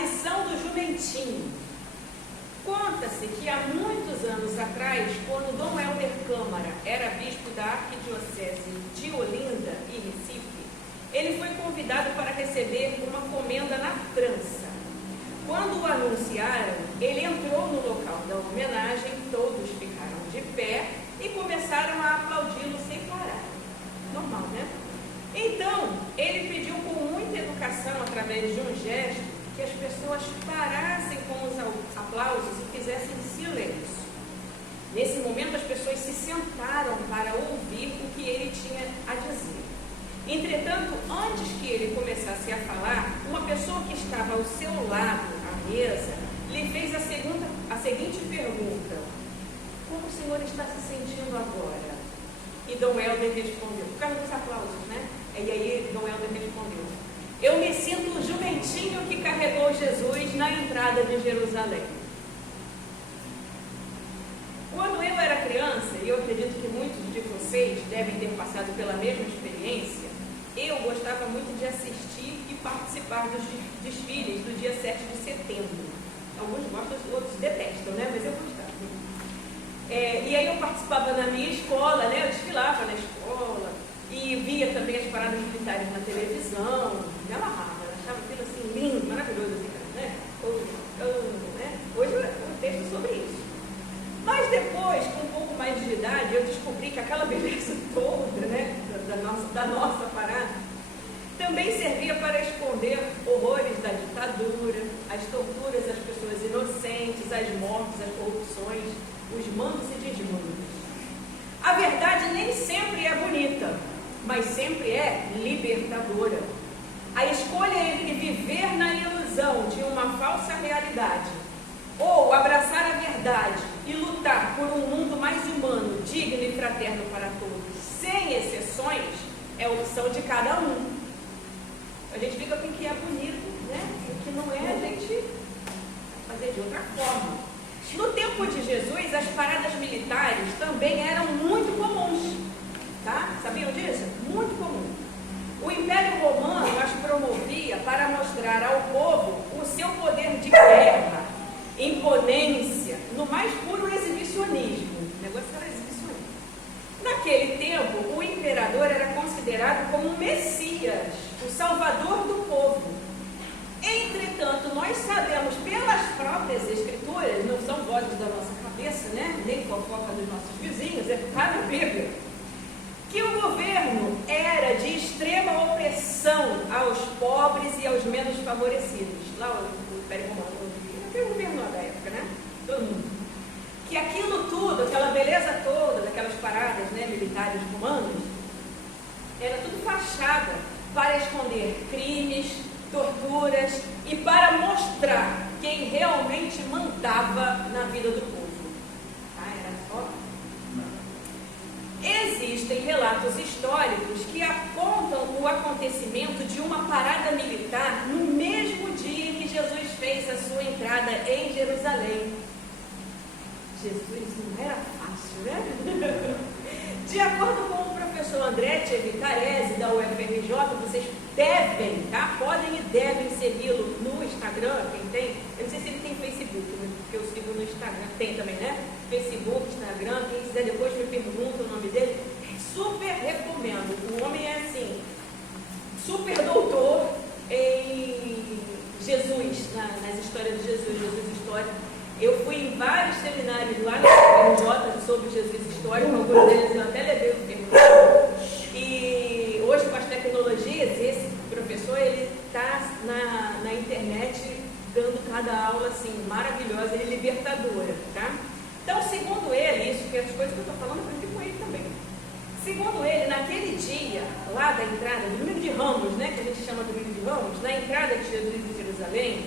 lição do jumentinho. Conta-se que há muitos anos atrás, quando Dom Helder Câmara era bispo da Arquidiocese de Olinda e Recife, ele foi convidado para receber uma comenda na França. Quando o anunciaram, ele entrou no local da homenagem, todos ficaram de pé e começaram a aplaudi-lo sem parar. Normal, né? Então, ele pediu com muita educação, através de um gesto, que as pessoas parassem com os aplausos e fizessem silêncio. Nesse momento, as pessoas se sentaram para ouvir o que ele tinha a dizer. Entretanto, antes que ele começasse a falar, uma pessoa que estava ao seu lado, à mesa, lhe fez a seguinte pergunta: como o senhor está se sentindo agora? E Dom Helder respondeu, por causa dos aplausos, né? E aí Dom Helder respondeu: eu me sinto o jumentinho que carregou Jesus na entrada de Jerusalém. Quando eu era criança, e eu acredito que muitos de vocês devem ter passado pela mesma experiência, eu gostava muito de assistir e participar dos desfiles do dia 7 de setembro. Alguns gostam, outros detestam, né? Mas eu gostava. E aí eu participava na minha escola, né? Eu desfilava na escola e via também as paradas militares na televisão. Me amarrava, eu achava aquilo assim lindo, maravilhoso, assim, né? Hoje eu texto sobre isso. Mas depois, com um pouco mais de idade, eu descobri que aquela beleza toda, né, da nossa parada, também servia para esconder horrores da ditadura, as torturas às pessoas inocentes, as mortes, as corrupções, os mandos e desmandos. A verdade nem sempre é bonita, mas sempre é libertadora. A escolha entre viver na ilusão de uma falsa realidade ou abraçar a verdade e lutar por um mundo mais humano, digno e fraterno para todos, sem exceções, é a opção de cada um. A gente fica com o que é bonito, né? O que não é, a gente fazer de outra forma. No tempo de Jesus, as paradas militares também eram muito comuns, tá? Sabiam disso? Muito comum. O Império Romano as promovia para mostrar ao povo o seu poder de guerra, imponência, no mais puro exibicionismo. O negócio era exibicionismo. Naquele tempo, o imperador era considerado como um Messias, o salvador do povo. Entretanto, nós sabemos pelas próprias escrituras, não são vozes da nossa cabeça, né? Nem fofoca dos nossos vizinhos, está na Bíblia, que o governo era de extrema opressão aos pobres e aos menos favorecidos. Lá o Império Romano, aquele governo da época, né? Todo mundo. Que aquilo tudo, aquela beleza toda, daquelas paradas, né, militares romanas, era tudo fachada para esconder crimes, torturas e para mostrar quem realmente mandava na vida do povo. Ah, era só. Existem relatos históricos que apontam o acontecimento de uma parada militar no mesmo dia em que Jesus fez a sua entrada em Jerusalém. Jesus não era fácil, né? De acordo com o professor Andretti Vitarese, da UFRJ, vocês devem, tá? Podem e devem segui-lo no Instagram, quem tem. Eu não sei se ele tem Facebook, porque eu sigo no Instagram. Tem também, né? Facebook, Instagram. Quem quiser depois me pergunta o nome dele. Super recomendo. O homem é assim, super doutor em Jesus, nas histórias de Jesus História. Eu fui em vários seminários lá na UFRJ sobre Jesus Histórico, alguns deles eu até levei o termo. E hoje, com as tecnologias, esse professor, ele está na internet dando cada aula assim, maravilhosa e libertadora, tá? Então, segundo ele, isso que as coisas que eu estou falando, eu aprendi com ele também. Segundo ele, naquele dia, lá da entrada, do domingo de Ramos, né, que a gente chama de domingo de Ramos, na entrada de Jesus em Jerusalém,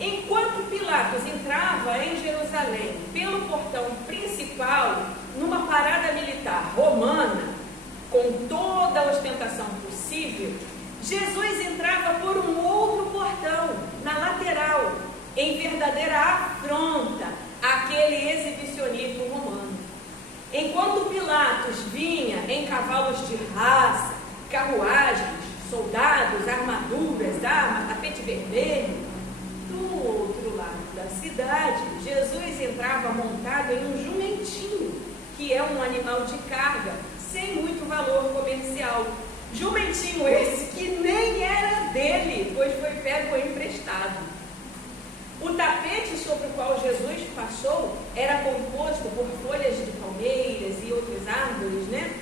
enquanto Pilatos entrava em Jerusalém pelo portão principal, numa parada militar romana, com toda a ostentação possível, Jesus entrava por um outro portão, na lateral, em verdadeira afronta àquele exibicionismo romano. Enquanto Pilatos vinha em cavalos de raça, carruagens, soldados, armaduras, armas, tapete vermelho, tudo baseado em um jumentinho, que é um animal de carga, sem muito valor comercial. Jumentinho esse que nem era dele, pois foi pego emprestado. O tapete sobre o qual Jesus passou era composto por folhas de palmeiras e outras árvores, né?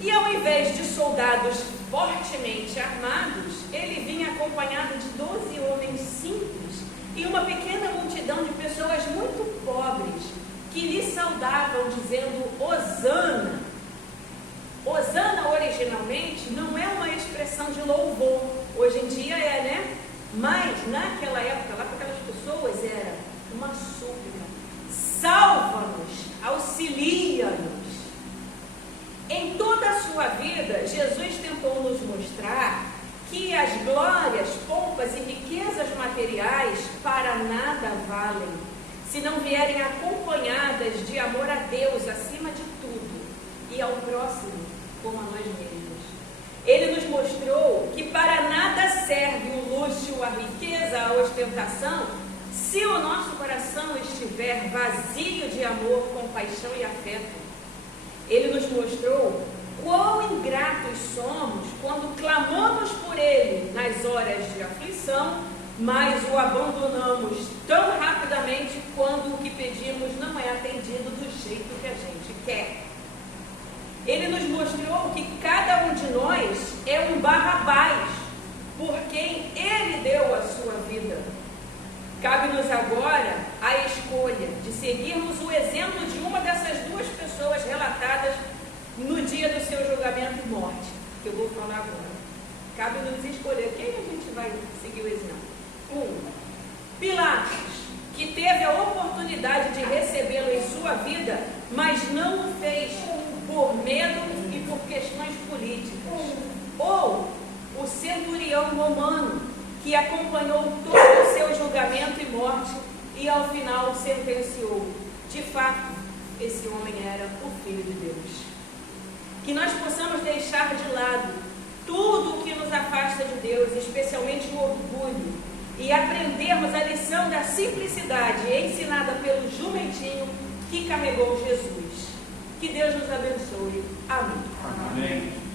E ao invés de soldados fortemente armados, ele vinha acompanhado de 12 homens simples e uma pequena multidão de pessoas muito pobres que lhe saudavam dizendo Hosana. Hosana originalmente não é uma expressão de louvor, hoje em dia é, né? Mas naquela época, lá para aquelas pessoas, era uma súplica. Salva-nos, auxilia-nos. Em toda a sua vida, Jesus tentou nos mostrar que as glórias, pompas e riquezas materiais para nada valem, se não vierem acompanhadas de amor a Deus acima de tudo e ao próximo como a nós mesmos. Ele nos mostrou que para nada serve o luxo, a riqueza, a ostentação, se o nosso coração estiver vazio de amor, compaixão e afeto. Ele nos mostrou quão ingratos somos quando clamamos por Ele nas horas de aflição, mas o abandonamos tão rapidamente quando o que pedimos não é atendido do jeito que a gente quer. Ele nos mostrou que cada um de nós é um Barrabás, por quem Ele deu a sua vida. Cabe-nos agora a escolha de seguirmos o exemplo de uma dessas duas pessoas relatadas no dia do seu julgamento e morte, que eu vou falar agora. Cabe-nos escolher quem a gente vai seguir o exemplo. Pilatos, que teve a oportunidade de recebê-lo em sua vida, mas não o fez por medo e por questões políticas. Ou o centurião romano, que acompanhou todo o seu julgamento e morte e ao final sentenciou. De fato, esse homem era o Filho de Deus. Que nós possamos deixar de lado tudo o que nos afasta de Deus, especialmente o orgulho, e aprendermos a lição da simplicidade ensinada pelo jumentinho que carregou Jesus. Que Deus nos abençoe. Amém. Amém.